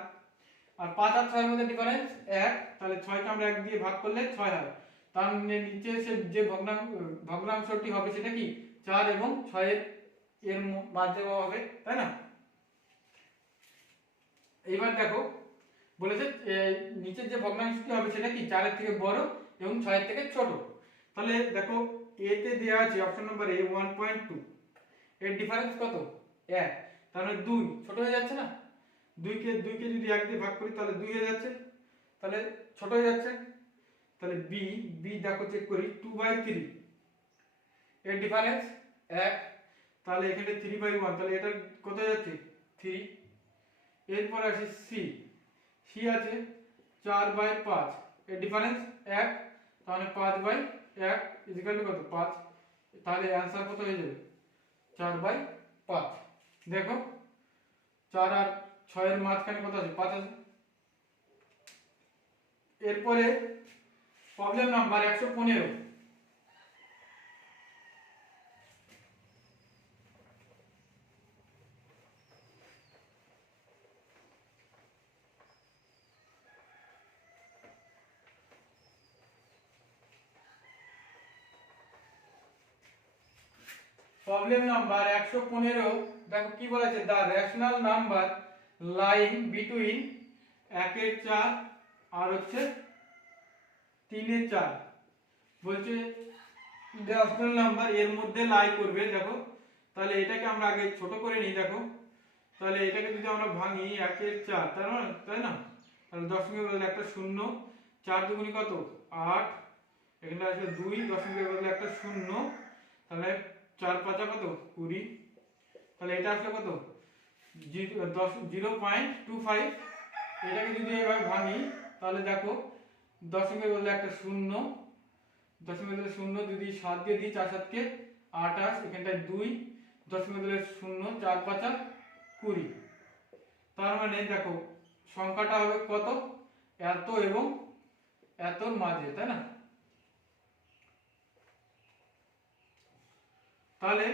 আর 5 আর 6 এর মধ্যে ডিফারেন্স 1, তাহলে 6 কে আমরা 1 দিয়ে ভাগ করলে 6 হয়। তার মানে নিচে যে ভগ্নাংশটি হবে সেটা কি 4 এবং 6 এর মাঝে হবে, তাই না? এইবার দেখো বলেছে নিচের যে ভগ্নাংশটি হবে সেটা কি 4 এর থেকে বড় এবং 6 এর থেকে ছোট। তাহলে দেখো এ তে দেয়া আছে অপশন নম্বর এ 1.2, এর ডিফারেন্স কত 1, তার মানে 2 ছোট হয়ে যাচ্ছে না, 2 কে যদি 1 দিয়ে ভাগ করি তাহলে 2 হয়ে যাচ্ছে, তাহলে ছোট হয়ে যাচ্ছে। তাহলে বি দেখো চেক করি 2/3, এর ডিফারেন্স 1, তাহলে এখানে 3/1, তাহলে এটা কত হয়ে যাচ্ছে 3। এরপর আসি সি আছে 4/5, এর ডিফারেন্স 1, তাহলে 5/1 ইকুয়াল টু কত 5, তাহলে आंसर কত হয়ে যাবে 4/5। দেখো 4 আর 6 এর মাঝখানে কত আছে 5 আছে। এরপরে প্রবলেম নাম্বার 115। প্রবলেম নাম্বার 115 দেখো কি বলেছে, দা রেশনাল নাম্বার লাইং বিটুইন 1 এর 4 আর হচ্ছে 3 এর 4, বলছে রেশনাল নাম্বার এর মধ্যে লাই করবে। দেখো তাহলে এটাকে আমরা আগে ছোট করে নিই, দেখো তাহলে এটাকে যদি আমরা ভাঙি 1 এর 4, তাই না, তাহলে দশমিকের বদলে একটা শূন্য, 4 দুগুণী কত 8, এখানে আসবে 2, দশমিকের বদলে একটা শূন্য, তাহলে 4 5 কত 20, তাহলে এটা আসলে কত 0.25। এটাকে যদি এইভাবে ভাঙি তাহলে দেখো দশমিকের বদলে একটা শূন্য, দশমিকের বদলে শূন্য যদি 7 দিয়ে দিই 4 7 কে 28, এখানটায় 2, দশমিকের বদলে শূন্য, 4 5 20। তার মানে দেখো সংখ্যাটা হবে কত এত এবং এতর মাঝে, তাই না? তাহলে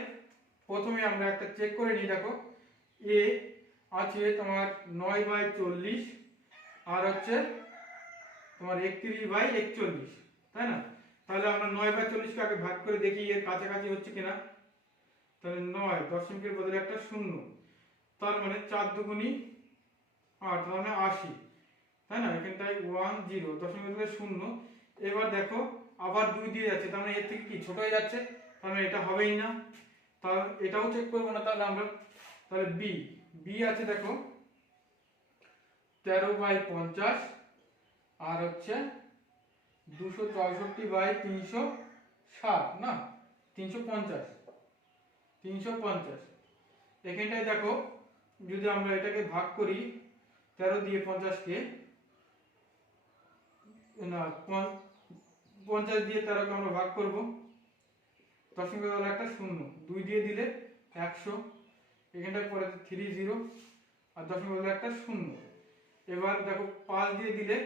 প্রথমে আমরা একটা চেক করে নিই। দেখো এ আছে তোমার 9/40 আর হচ্ছে তোমার 31/41, তাই না? তাহলে আমরা 9/40 কে আগে ভাগ করে দেখি এর কাছাকাছি হচ্ছে কিনা। তাহলে 9 দশমিকের বদলে একটা শূন্য, তার মানে 4 দুগুণী 8, তার মানে 80, তাই না? এখানটায় 10 দশমিকের বদলে শূন্য। এবার দেখো আবার 2 দিয়ে যাচ্ছে, তার মানে এর থেকে কি ছোট হয়ে যাচ্ছে, তার মানে এটা হবেই না। তাহলে এটাও চেক করবো না, তাহলে আমরা তাহলে বি আছে দেখো 13/50 আর হচ্ছে 264/360, না 350। এখানটায় দেখো যদি আমরা এটাকে ভাগ করি 13 দিয়ে 50 কে, না 50 দিয়ে 13 কে আমরা ভাগ করব, দশমিকের বদলে একটা শূন্য, 2 দিয়ে দিলে 100, এখানটায় পরে 30 আর দশমিকের বদলে একটা শূন্য। এবার দেখো 5 দিয়ে দিলে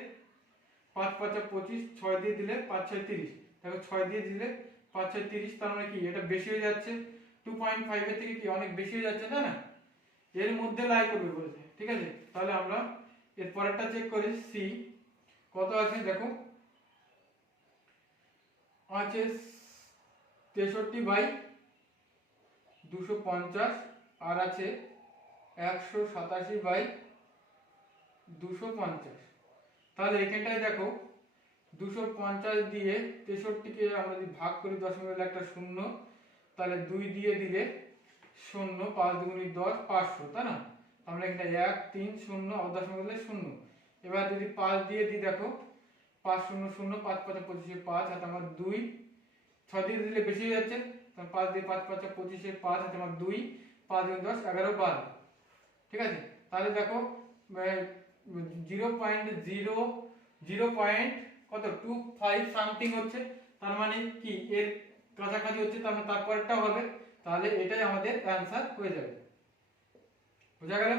5 5 25, 6 দিয়ে দিলে 5 6 30, দেখো 6 দিয়ে দিলে 5 6 30, তার মানে কি এটা বেশি হয়ে যাচ্ছে। 2.5 এর থেকে কি অনেক বেশি হয়ে যাচ্ছে, তাই না? এর মধ্যে লাই করবে বলেছে, ঠিক আছে। তাহলে আমরা এর পরেরটা চেক করি, সি কত আছে দেখো, আছে 63/250 আর আছে 187/250। তাহলে এখানটায় দেখো 250 দিয়ে 63কে আমরা যদি ভাগ করি দশমিকের একটা শূন্য, তাহলে 2 দিয়ে দিলে 0, 5 দুগুণে 10, 500, তাই না? আমরা এখানে 1 3 0 দশমিক দিলে 0। এবার যদি 5 দিয়ে দিই দেখো 5 0 0 5 5 25 5 হাতে আমার 2, 6 দিয়ে দিলে বেশি হয়ে যাচ্ছে, তাহলে 5 দিয়ে 5 5 25 5 হাতে আমার 2, 5 2 10 11 12, ঠিক আছে। তাহলে দেখো 0.0 সামথিং হচ্ছে, তার মানে কি এর কাছাকাছি হচ্ছে, তার মানে তারপরটা হবে, তাহলে এটাই আমাদের অ্যানসার হয়ে যাবে। বোঝা গেল?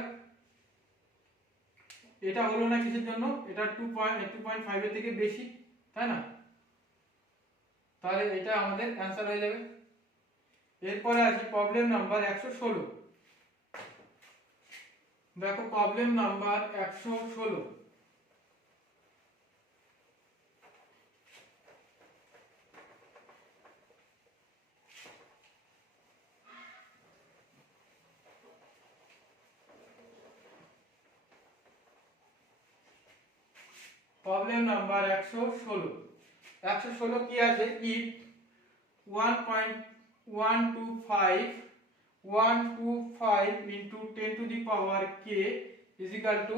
এটা হলো না কিসের জন্য, এটা 2.5 এর থেকে বেশি, তাই না? তাহলে এটা আমাদের অ্যানসার হয়ে যাবে। এরপরে আছে প্রবলেম নাম্বার 116। দেখো প্রবলেম নাম্বার 116। প্রবলেম নাম্বার 116 কি আছে, if 1.125 into 10 to the power k is equal to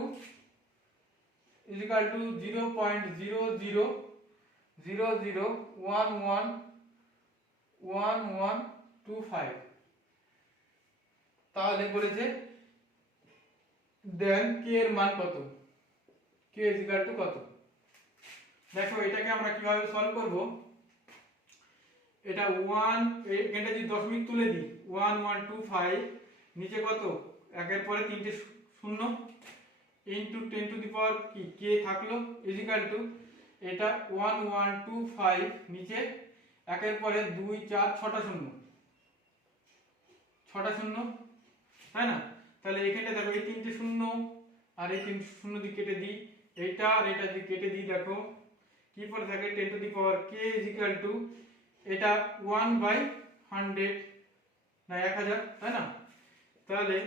0.0000111125। তাহলে বলেছে দেন k এর মান কত, k is equal to কত। দেখো এটাকে আমরা কিভাবে সলভ করব, এটা 1 এখানে যদি দশমিক তুলে দিই 1125 নিচে কত, একের পরে তিনটে শূন্য ইনটু 10 টু দি পাওয়ার কি k থাকলো ইজ ইকুয়াল টু এটা 1125 নিচে একের পরে 2 4 6টা শূন্য, 6টা শূন্য, তাই না? তাহলে এখানে দেখো এই তিনটে শূন্য আর এই তিন শূন্য দিয়ে কেটে দিই, এইটা আর এটা দিয়ে কেটে দিই, দেখো কি পড়ে থাকে 10 to the power k is equal to এটা 1/100 না 1000, তাই না? তাহলে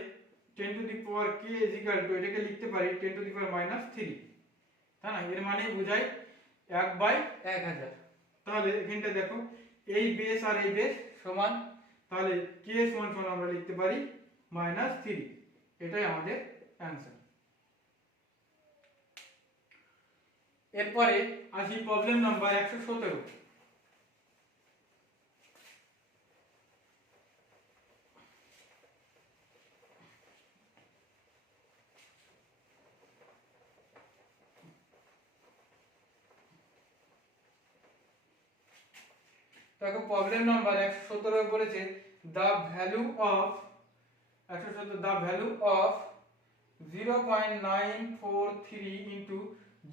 10 to the power k is equal to এটাকে লিখতে পারি 10 টু দি পাওয়ার -3, তাই না? এর মানে বোঝায় 1/1000। তাহলে এখানটা দেখো এই বেস আর এই বেস সমান, তাহলে k সমান সমান আমরা লিখতে পারি -3। এটাই আমাদের অ্যানসার। এরপরে আসি প্রবলেম নাম্বার 117। দেখো প্রবলেম নাম্বার 117 বলেছে the value of 0.943 into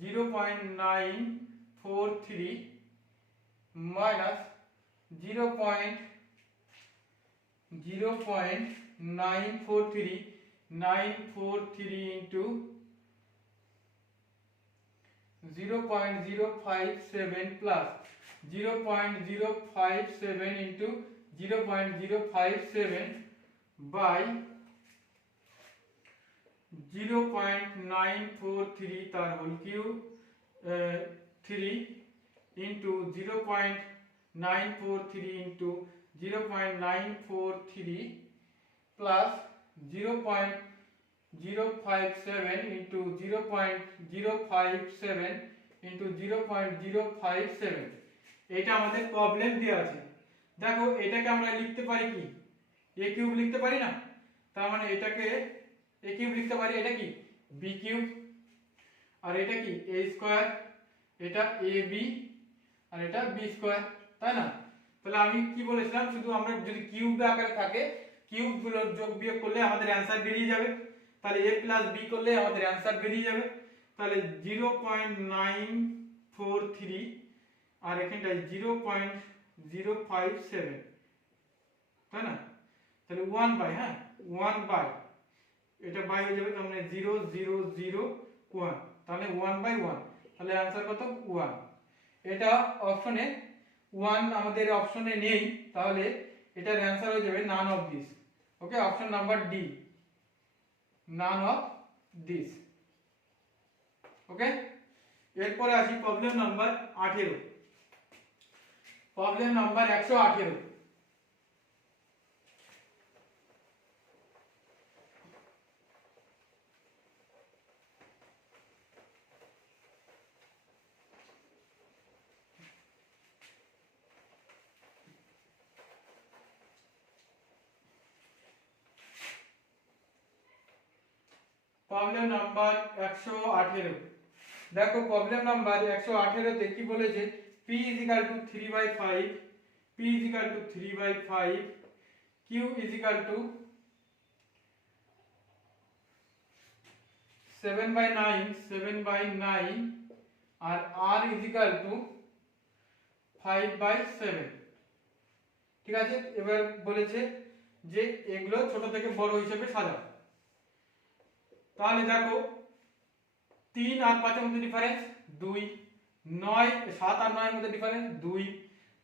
0.943 minus 0.943 into 0.057 plus 0.057 into 0.057 by 0.943 তার whole cube 3 into 0.943 into 0.943 plus 0.057 into 0.057 into 0.057। এটা আমাদের প্রবলেম দেওয়া আছে। দেখো এটাকে আমরা লিখতে পারি কি a কিউব লিখতে পারি না, তার মানে এটাকে a কিউব লিখতে পারি, এটা কি b কিউব, আর এটা কি a স্কয়ার, এটা ab আর এটা b স্কয়ার, তাই না? তাহলে আমি কি বলেছিলাম, শুধু আমরা যদি কিউব আকারে থাকে কিউব গুলোর যোগ বিয়োগ করলে আমাদের অ্যানসার বেরিয়ে যাবে, তাহলে a প্লাস b করলে আমাদের অ্যানসার বেরিয়ে যাবে। তাহলে 0.943 আর এখানটায় 0.057, তাই না? তাহলে 1 বাই, হ্যাঁ 1 বাই, এটা বাই হয়ে যাবে, তার মানে 0 0 0 1, তাহলে 1 বাই 1, তাহলে आंसर কত 1। এটা অপশনে 1 আমাদের অপশনে নেই, তাহলে এটার आंसर হয়ে যাবে none of this. Okay, option number D, none of this. Okay, এরপরে আসি problem number 18। Problem number 118। Problem number 118। দেখো প্রবলেম নাম্বার 118 তে কি বলেছে, p 3/5, p 3/5, q 7/9, 7/9, আর r 5/7। ঠিক আছে, এবার বলেছে যে এগুলো ছোট থেকে বড় হিসেবে সাজাও। তাহলে দেখো 3 আর 5 এর মধ্যে ডিফারেন্স 2, 9 7 আর 9 এর মধ্যে ডিফারেন্স 2,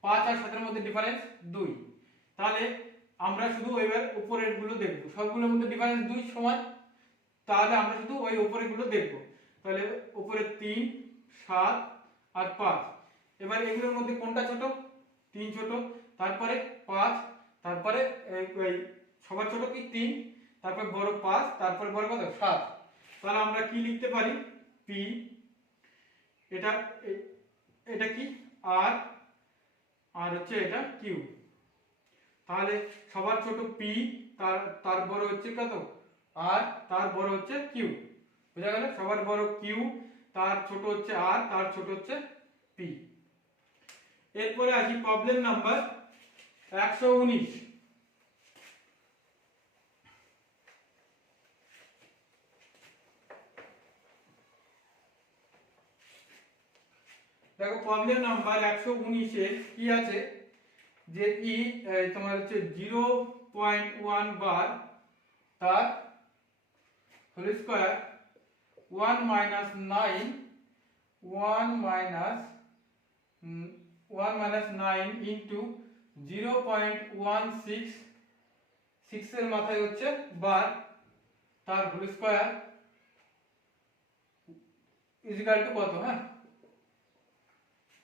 5 আর 7 এর মধ্যে ডিফারেন্স 2। তাহলে আমরা শুধু এবার উপরের গুলো দেখব, সবগুলোর মধ্যে ডিফারেন্স 2 সমান, তাহলে আমরা শুধু ওই উপরের গুলো দেখব। তাহলে উপরে 3 7 আর 5, এবার এগুলোর মধ্যে কোনটা ছোট, 3 ছোট, তারপরে 5, তারপরে এই সবার ছোট কি 3, তারপর বড় 5, তারপর বড় কত 7। তাহলে আমরা কি লিখতে পারি, p, এটা এটা কি r, আর হচ্ছে এটা q। তাহলে সবার ছোট p, তার বড় হচ্ছে কত r, তার বড় হচ্ছে q। বুঝা গেল, সবার বড় q, তার ছোট হচ্ছে r, তার ছোট হচ্ছে p। এরপরে আসি প্রবলেম নাম্বার 119। দেখো প্রবলেম নাম্বার 119 এ কি আছে, যে ই তোমার হচ্ছে 0.1 বার তার হোল স্কয়ার 1 মাইনাস 9 ইনটু 0.166 এর মাথায় হচ্ছে বার, তার হোল স্কয়ার ইকুয়াল টু কত, হ্যাঁ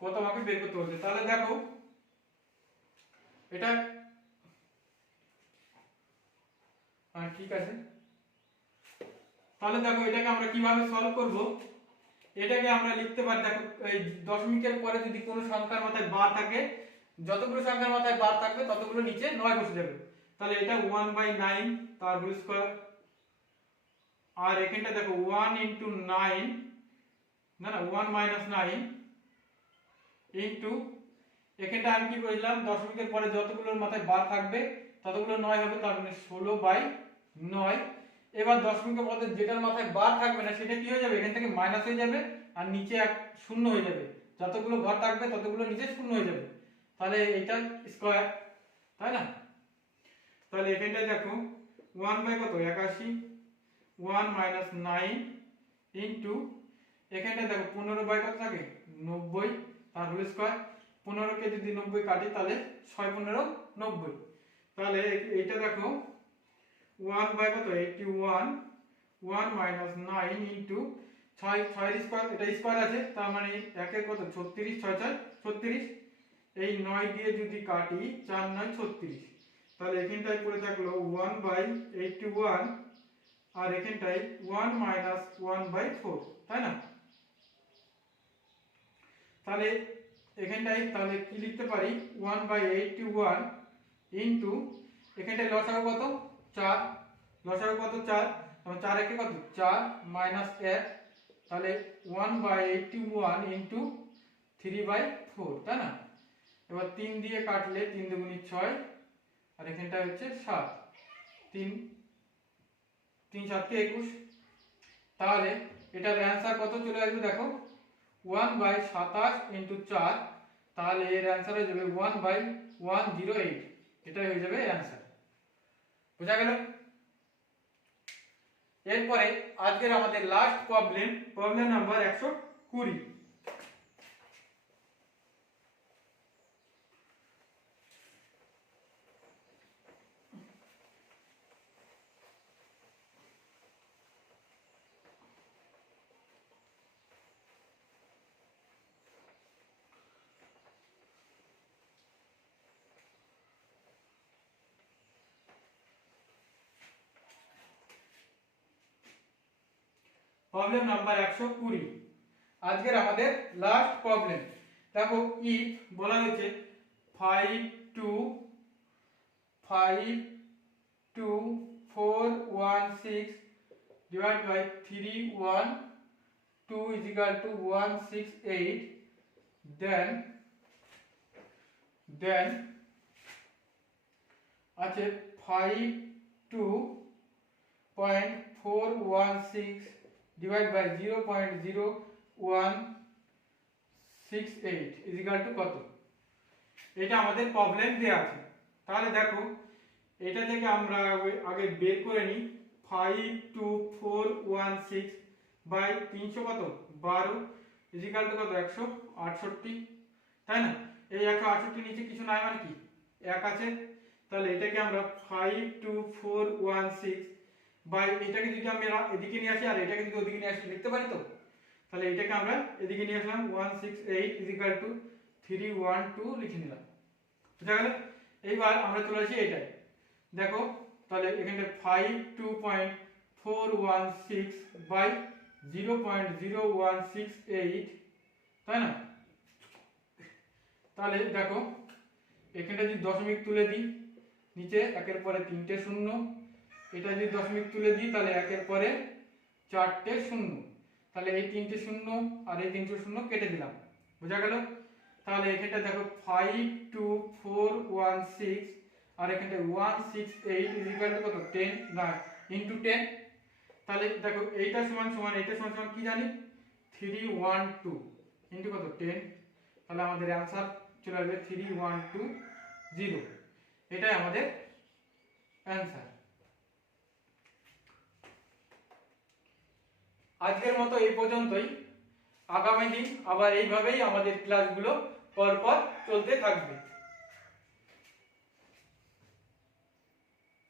কত আমাকে বের করতে হচ্ছে। তাহলে দেখো এটা ঠিক আছে, তাহলে দেখো এটাকে আমরা কিভাবে সলভ করব। এটাকে আমরা লিখতে পারি, দেখো এই দশমিকের পরে যদি কোনো সংখ্যার মাথায় বার থাকে, যতগুলো সংখ্যার মাথায় বার থাকবে ততগুলো নিচে 9 বসে যাবে। তাহলে এটা 1/9 তার হোল স্কয়ার, আর এখানটা দেখো 1 ইনটু 9, না 1 মাইনাস 9 ইনটু, এখানটা আমি কি করেছিলাম, দশমিকের পরে যতগুলোর মাথায় বার থাকবে ততগুলো 9 হবে, তার মানে 16/9। এবার দশমিকের পরে যেটার মাথায় বার থাকবে না সেটা কি হয়ে যাবে, এখান থেকে মাইনাস হয়ে যাবে, আর নিচে এক শূন্য হয়ে যাবে, যতগুলো ঘর থাকবে ততগুলো নিচে শূন্য হয়ে যাবে, তাহলে এটা স্কয়ার, তাই না। তাহলে এখানটায় দেখো 1 বাই কত 81, 1 মাইনাস 9 ইনটু, এখানটায় দেখো 15 বাই কত থাকে 90, তার হোল স্কয়ার। 15 কে যদি 90 কাটি তাহলে 6 15 90, তাহলে এইটা দেখো 1 বাই কত 81, 1 মাইনাস 9 ইনটু 6 এর স্কয়ার, এটা স্কয়ার আছে, তার মানে 1 এর কত 36, 6 6 36, এই 9 দিয়ে যদি কাটি 4 9 36, তাহলে এখানটায় পড়ে থাকলো 1 বাই 81, আর এখানটায় 1 মাইনাস 1 বাই 4, তাই না। তাহলে এখানটায় তাহলে কি লিখতে পারি, 1 বাই 81 ইনটু, এখানটায় লসাগু কত 4, লসাগু কত 4, তখন 4 একে কত 4 মাইনাস 1, তাহলে 1 বাই 81 ইনটু 3/4, তাই না। এবার 3 দিয়ে কাটলে 3 দুগুণী 6, আর এখানটা হচ্ছে 7, 3 3 7 কে 21, তাহলে এটার অ্যানসার কত চলে আসবে, দেখো 1 বাই 27 ইনটু 4, তাহলে এর অ্যানসার হয়ে যাবে 1/108, এটাই হয়ে যাবে অ্যানসার। বোঝা গেল? এরপরে আজকের আমাদের last problem number 120। Problem number 120 আজকের আমাদের লাস্ট প্রবলেম। দেখো ইফ বলা হয়েছে 52416 divided by 312 is equal to 168, then আছে 52.416 divided by 0.0168 is equal to কত? এটা আমাদের প্রবলেম দেয়া আছে। তাহলে দেখো এটা থেকে আমরা আগে বের করে নিই 52416 বাই 300 কত 12 is equal to কত 168, তাই না? এই 168 নিচে কিছু নাই মানে কি 1 আছে, তাহলে এটাকে আমরা 52416 বাই এটাকে যদি আমরা এদিকে নিয়ে আসি আর এটাকে যদি ওদিকে নিয়ে আসি লিখতে পারি তো, তাহলে এটাকে আমরা এদিকে নিয়ে আসলাম 168 is equal to 312 লিখে নিলাম। বুঝা গেল? এইবার আমরা চলে আসি এটাই, দেখো তাহলে এখানে 52.416 বাই 0.0168, তাই না? তাহলে দেখো এখানটা যদি দশমিক তুলে দিই নিচে একের পরে 3টে শূন্য, এটা যদি দশমিক তুলে দিই তাহলে একের পরে 4টে শূন্য, তাহলে এই 3টে শূন্য আর এই 3টে শূন্য কেটে দিলাম। বোঝা গেল? তাহলে এখানটা দেখো 52416 আর এখানটা 168 is equal to কত 10 না ইনটু 10, তাহলে দেখো এইটা সমান সমান এইটা সমান সমান কি জানি 312 ইনটু কত 10, তাহলে আমাদের অ্যানসার চলে আসবে 3120। এটাই আমাদের অ্যানসার। আজকের মতো এই পর্যন্তই। আগামী দিন আবার এইভাবেই আমাদের ক্লাসগুলো পরপর চলতে থাকবে।